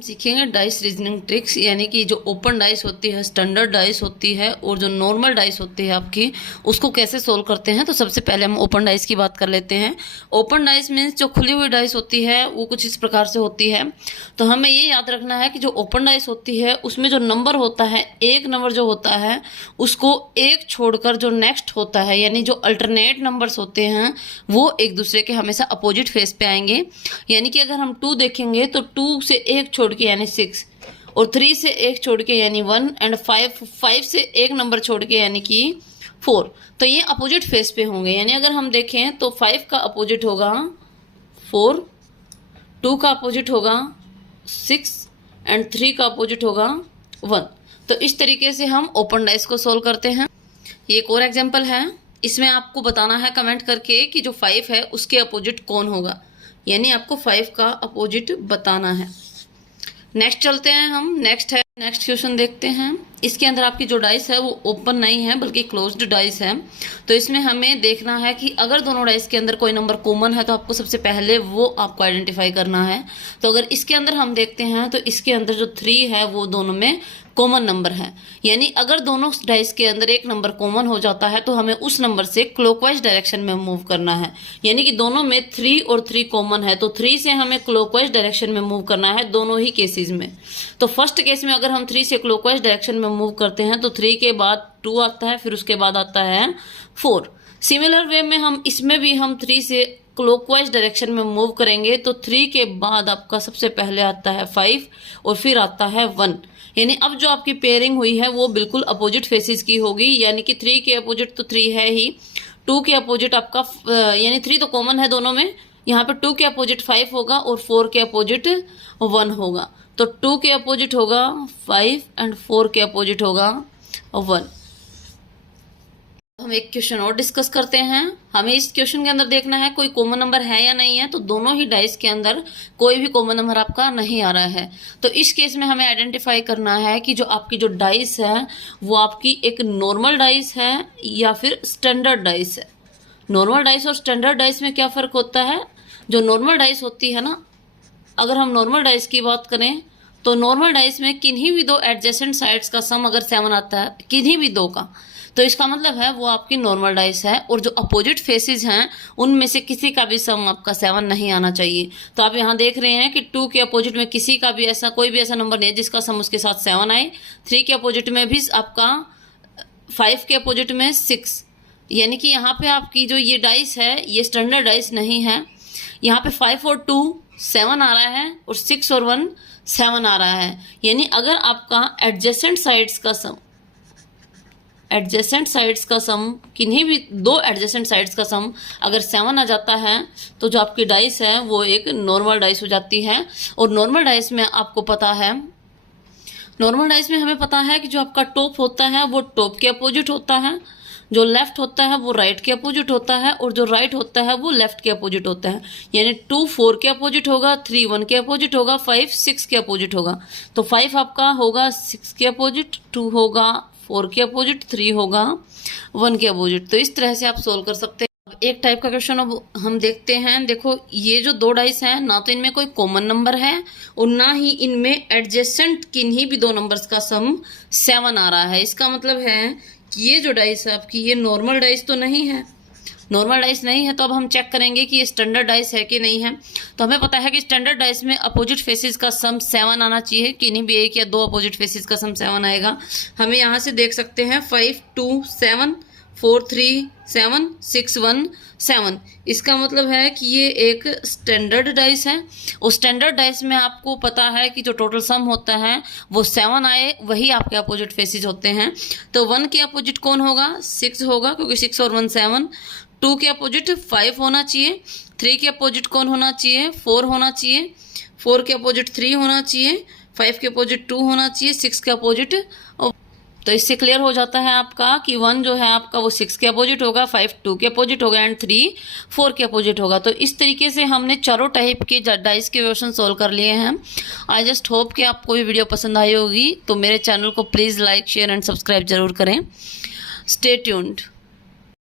सीखेंगे dice reasoning tricks, यानी कि जो ओपन डाइस होती है, स्टैंडर्ड डाइस होती है और जो नॉर्मल डाइस होती है आपकी, उसको कैसे सोल्व करते हैं। तो सबसे पहले हम ओपन डाइस की बात कर लेते हैं। ओपन डाइस मीन्स जो खुली हुई डाइस होती है वो कुछ इस प्रकार से होती है। तो हमें ये याद रखना है कि जो ओपन डाइस होती है उसमें जो नंबर होता है, एक नंबर जो होता है उसको एक छोड़कर जो नेक्स्ट होता है, यानी जो अल्टरनेट नंबर्स होते हैं वो एक दूसरे के हमेशा अपोजिट फेस पे आएंगे। यानी कि अगर हम 2 देखेंगे तो 2 से एक छोड़ के यानी 6, और 3 से एक छोड़ के यानी 1, एंड 5 से एक नंबर छोड़ के यानी कि 4। तो ये अपोजिट फेस पे होंगे। यानी अगर हम देखें तो 5 का अपोजिट होगा 4, 2 का अपोजिट होगा 6 एंड 3 का अपोजिट होगा 1। तो इस तरीके से हम ओपन डाइस को सोल्व करते हैं। ये एक और एग्जाम्पल है, इसमें आपको बताना है कमेंट करके कि जो 5 है उसके अपोजिट कौन होगा, यानी आपको 5 का अपोजिट बताना है। नेक्स्ट चलते हैं हम। नेक्स्ट क्वेश्चन देखते हैं। इसके अंदर आपकी जो डाइस है वो ओपन नहीं है बल्कि क्लोज्ड डाइस है। तो इसमें हमें देखना है कि अगर दोनों डाइस के अंदर कोई नंबर कॉमन है तो आपको सबसे पहले वो आपको आइडेंटिफाई करना है। तो अगर इसके अंदर हम देखते हैं तो इसके अंदर जो 3 है वो दोनों में कॉमन नंबर है। यानी अगर दोनों डाइस के अंदर एक नंबर कॉमन हो जाता है तो हमें उस नंबर से क्लॉकवाइज डायरेक्शन में मूव करना है। यानी कि दोनों में 3 और 3 कॉमन है तो 3 से हमें क्लॉकवाइज डायरेक्शन में मूव करना है दोनों ही केसेस में। तो फर्स्ट केस में अगर हम 3 से क्लॉकवाइज डायरेक्शन में मूव करते हैं तो 3 के बाद 2 आता है, फिर उसके बाद आता है 4। सिमिलर वे में हम इसमें भी हम 3 से क्लॉकवाइज डायरेक्शन में मूव करेंगे तो 3 के बाद आपका सबसे पहले आता है 5 और फिर आता है 1। यानी अब जो आपकी पेयरिंग हुई है वो बिल्कुल अपोजिट फेसेस की होगी। यानी कि 3 के अपोजिट तो 3 है ही, 2 के अपोजिट आपका यानी 3 तो कॉमन है दोनों में, यहाँ पे 2 के अपोजिट 5 होगा और 4 के अपोजिट 1 होगा। तो 2 के अपोजिट होगा 5 एंड 4 के अपोजिट होगा 1। हम एक क्वेश्चन और डिस्कस करते हैं। हमें इस क्वेश्चन के अंदर देखना है कोई कॉमन नंबर है या नहीं है। तो दोनों ही डाइस के अंदर कोई भी कॉमन नंबर आपका नहीं आ रहा है। तो इस केस में हमें आइडेंटिफाई करना है कि जो आपकी जो डाइस है वो आपकी एक नॉर्मल डाइस है या फिर स्टैंडर्ड डाइस है। नॉर्मल डाइस और स्टैंडर्ड डाइस में क्या फ़र्क होता है। जो नॉर्मल डाइस होती है ना, अगर हम नॉर्मल डाइस की बात करें तो नॉर्मल डाइस में किन्हीं भी 2 एडजेसेंट साइड्स का सम अगर 7 आता है, किन्हीं भी 2 का, तो इसका मतलब है वो आपकी नॉर्मल डाइस है। और जो अपोजिट फेसेस हैं उनमें से किसी का भी सम आपका 7 नहीं आना चाहिए। तो आप यहाँ देख रहे हैं कि 2 के अपोजिट में किसी का भी ऐसा कोई भी ऐसा नंबर नहीं है जिसका सम उसके साथ 7 आए। 3 के अपोजिट में भी आपका 5 के अपोजिट में 6। यानी कि यहाँ पे आपकी जो ये डाइस है ये स्टैंडर्ड डाइस नहीं है। यहाँ पे 5 और 2 7 आ रहा है और 6 और 1 7 आ रहा है। यानी अगर आपका एडजेसेंट साइड्स का सम किन्हीं भी 2 एडजेसेंट साइड्स का सम अगर 7 आ जाता है तो जो आपकी डाइस है वो एक नॉर्मल डाइस हो जाती है। और नॉर्मल डाइस में आपको पता है, नॉर्मल डाइस में हमें पता है कि जो आपका टॉप होता है वो टॉप के अपोजिट होता है, जो लेफ्ट होता है वो राइट के अपोजिट होता है, और जो राइट होता है वो लेफ्ट के अपोजिट होता है। यानी 2 4 के अपोजिट होगा, 3 1 के अपोजिट होगा, 5 6 के अपोजिट होगा। तो 5 आपका होगा 6 के अपोजिट, 2 होगा 4 के अपोजिट, 3 होगा 1 के अपोजिट। तो इस तरह से आप सोल्व कर सकते हैं। अब एक टाइप का क्वेश्चन अब हम देखते हैं। देखो ये जो 2 डाइस हैं, ना तो इनमें कोई कॉमन नंबर है और ना ही इनमें एडजेसेंट किन्हीं भी 2 नंबर्स का सम 7 आ रहा है। इसका मतलब है कि ये जो डाइस है आपकी ये नॉर्मल डाइस तो नहीं है। नॉर्मल डाइस नहीं है तो अब हम चेक करेंगे कि ये स्टैंडर्ड डाइस है कि नहीं है। तो हमें पता है कि स्टैंडर्ड डाइस में अपोजिट फेसेस का सम 7 आना चाहिए। किन्हीं भी 1 या 2 अपोजिट फेसेस का सम 7 आएगा। हमें यहाँ से देख सकते हैं 5 2 7 4 3 7 6 1 7। इसका मतलब है कि ये एक स्टैंडर्ड डाइस है। और स्टैंडर्ड डाइस में आपको पता है कि जो टोटल सम होता है वो 7 आए वही आपके अपोजिट फेसेस होते हैं। तो 1 के अपोजिट कौन होगा, 6 होगा, क्योंकि 6 और 1 7। 2 के अपोजिट 5 होना चाहिए। 3 के अपोजिट कौन होना चाहिए, 4 होना चाहिए। 4 के अपोजिट 3 होना चाहिए। 5 के अपोजिट 2 होना चाहिए। 6 के अपोजिट, तो इससे क्लियर हो जाता है आपका कि 1 जो है आपका वो 6 के अपोजिट होगा, 5 2 के अपोजिट होगा एंड 3 4 के अपोजिट होगा। तो इस तरीके से हमने चारों टाइप के डाइस के क्वेश्चन सोल्व कर लिए हैं। आई जस्ट होप कि आपको ये वीडियो पसंद आई होगी। तो मेरे चैनल को please like share and subscribe जरूर करें। Stay tuned.